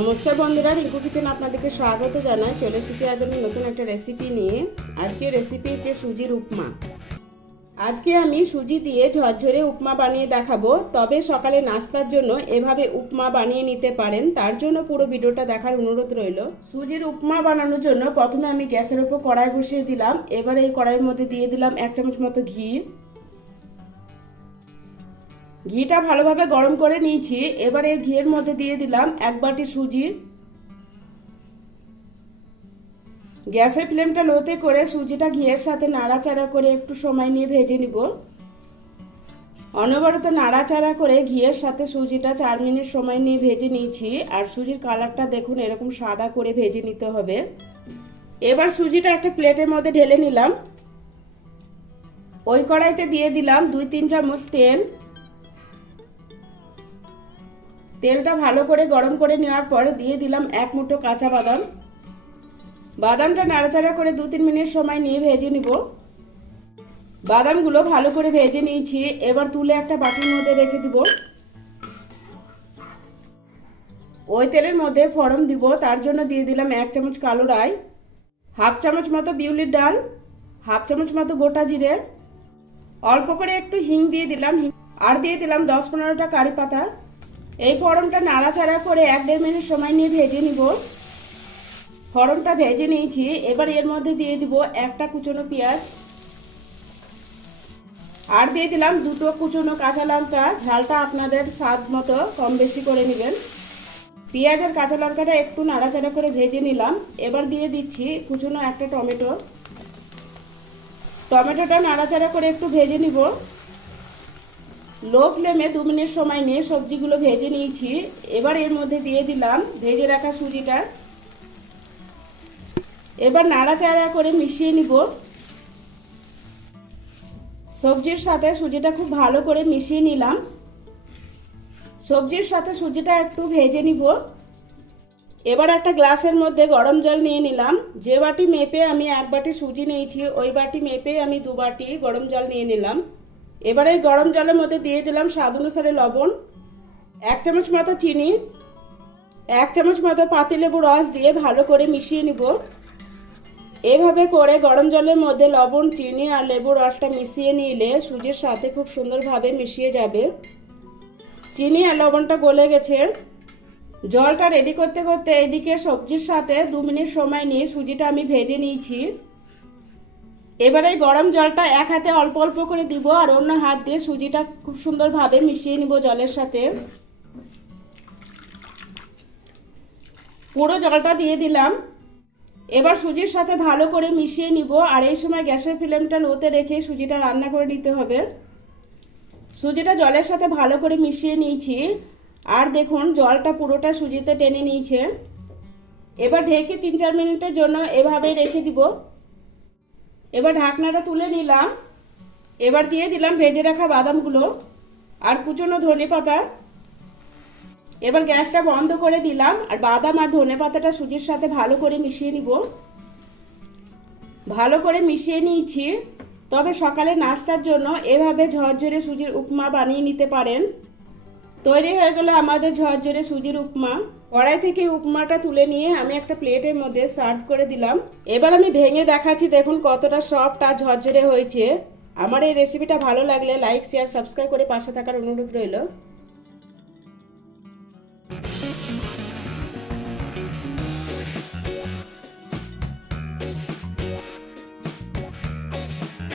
নমস্কার বন্ধুরা, রিঙ্কু কিচেন আপনাদেরকে স্বাগত জানাই। চলে এসেছি আজ আমি নতুন একটা রেসিপি নিয়ে। আজকে রেসিপি হচ্ছে সুজির উপমা। আজকে আমি সুজি দিয়ে ঝরঝরে উপমা বানিয়ে দেখাবো। তবে সকালে নাস্তার জন্য এভাবে উপমা বানিয়ে নিতে পারেন। তার জন্য পুরো ভিডিওটা দেখার অনুরোধ রইল। সুজির উপমা বানানোর জন্য প্রথমে আমি গ্যাসের উপর কড়াই বসিয়ে দিলাম। এবার এই কড়াইয়ের মধ্যে দিয়ে দিলাম এক চামচ মতো ঘি। ঘিটা ভালোভাবে গরম করে নিয়েছি। এবার এই ঘিয়ের মধ্যে দিয়ে দিলাম এক বাটি সুজি। গ্যাসের ফ্লেমটা লোতে করে সুজিটা ঘিয়ের সাথে নাড়াচাড়া করে একটু সময় নিয়ে ভেজে নিব। অনবরত নাড়াচাড়া করে ঘিয়ের সাথে সুজিটা চার মিনিট সময় নিয়ে ভেজে নিয়েছি। আর সুজির কালারটা দেখুন, এরকম সাদা করে ভেজে নিতে হবে। এবার সুজিটা একটা প্লেটের মধ্যে ঢেলে নিলাম। ওই কড়াইতে দিয়ে দিলাম দুই, তিন চামচ তেল। তেলটা ভালো করে গরম করে নেওয়ার পর দিয়ে দিলাম এক মুঠো কাঁচা বাদাম। বাদামটা নাড়াচাড়া করে দু তিন মিনিট সময় নিয়ে ভেজে নিব। বাদামগুলো ভালো করে ভেজে নিয়েছি, এবার তুলে একটা বাটির মধ্যে রেখে দিব। ওই তেলের মধ্যে ফড়ন দিব, তার জন্য দিয়ে দিলাম এক চামচ কালো রাই, হাফ চামচ মতো বিউলির ডাল, হাফ চামচ মতো গোটা জিরে, অল্প করে একটু হিং দিয়ে দিলাম আর দিয়ে দিলাম দশ পনেরোটা কারি পাতা। এই ফড়নটা নাড়াচাড়া করে এক দেড় মিনিট সময় নিয়ে ভেজে নিব। ফড়নটা ভেজে নিয়েছি। এবার এর মধ্যে দিয়ে দিব একটা কুচনো পেঁয়াজ। আর দিয়ে দিলাম দুটো কুচনো কাঁচা লঙ্কা। ঝালটা আপনাদের স্বাদ মতো কম বেশি করে নেবেন। পেঁয়াজ আর কাঁচা লঙ্কাটা একটু নাড়াচাড়া করে ভেজে নিলাম। এবার দিয়ে দিচ্ছি কুচনো একটা টমেটো। টমেটোটা নাড়াচাড়া করে একটু ভেজে নিব। লো ফ্লেমে দু মিনিট সময় নিয়ে সবজিগুলো ভেজে নিয়েছি। এবার এর মধ্যে দিয়ে দিলাম, ভেজে রাখা সুজিটা। এবার নাড়াচাড়া করে মিশিয়ে নিব। সবজির সাথে সুজিটা খুব ভালো করে মিশিয়ে নিলাম। সবজির সাথে সুজিটা একটু ভেজে নিব। এবার একটা গ্লাসের মধ্যে গরম জল নিয়ে নিলাম। যে বাটি মেপে আমি এক বাটি সুজি নিয়েছি, ওই বাটি মেপে আমি দু বাটি গরম জল নিয়ে নিলাম। এবার এই গরম জলের মধ্যে দিয়ে দিলাম স্বাদ অনুসারে লবণ, এক চামচ মতো চিনি, এক চামচ মতো পাতিলেবু রস দিয়ে ভালো করে মিশিয়ে নিব। এভাবে করে গরম জলের মধ্যে লবণ, চিনি আর লেবু রসটা মিশিয়ে নিলে সুজির সাথে খুব সুন্দরভাবে মিশিয়ে যাবে। চিনি আর লবণটা গলে গেছে। জলটা রেডি করতে করতে এদিকে সবজির সাথে দু মিনিট সময় নিয়ে সুজিটা আমি ভেজে নিয়েছি। এবারে গরম জলটা এক হাতে অল্প অল্প করে দিব আর অন্য হাত দিয়ে সুজিটা খুব সুন্দরভাবে মিশিয়ে নিব জলের সাথে। পুরো জলটা দিয়ে দিলাম। এবার সুজির সাথে ভালো করে মিশিয়ে নিব আর এই সময় গ্যাসের ফ্লেমটা লোতে রেখে সুজিটা রান্না করে নিতে হবে। সুজিটা জলের সাথে ভালো করে মিশিয়ে নিয়েছি। আর দেখুন, জলটা পুরোটা সুজিতে টেনে নিয়েছে। এবার ঢেকে তিন চার মিনিটের জন্য এভাবেই রেখে দিব। এবার ঢাকনাটা তুলে নিলাম। এবার দিয়ে দিলাম ভেজে রাখা বাদামগুলো আর কুচনো ধনে পাতা। এবার গ্যাসটা বন্ধ করে দিলাম আর বাদাম আর ধনে পাতাটা সুজির সাথে ভালো করে মিশিয়ে নিব। ভালো করে মিশিয়ে নিয়েছি, তবে সকালে নাস্তার জন্য এভাবে ঝরঝরে সুজির উপমা বানিয়ে নিতে পারেন। তৈরি হয়ে গেল আমাদের ঝরঝরে সুজির উপমা। কড়াই থেকে উপমাটা তুলে নিয়ে আমি একটা প্লেটের মধ্যে সার্ভ করে দিলাম। এবার আমি ভেঙে দেখাচ্ছি, দেখুন কতটা সফট আর ঝরঝরে হয়েছে। আমার এই রেসিপিটা ভালো লাগলে লাইক শেয়ার সাবস্ক্রাইব করে পাশে থাকার অনুরোধ রইল।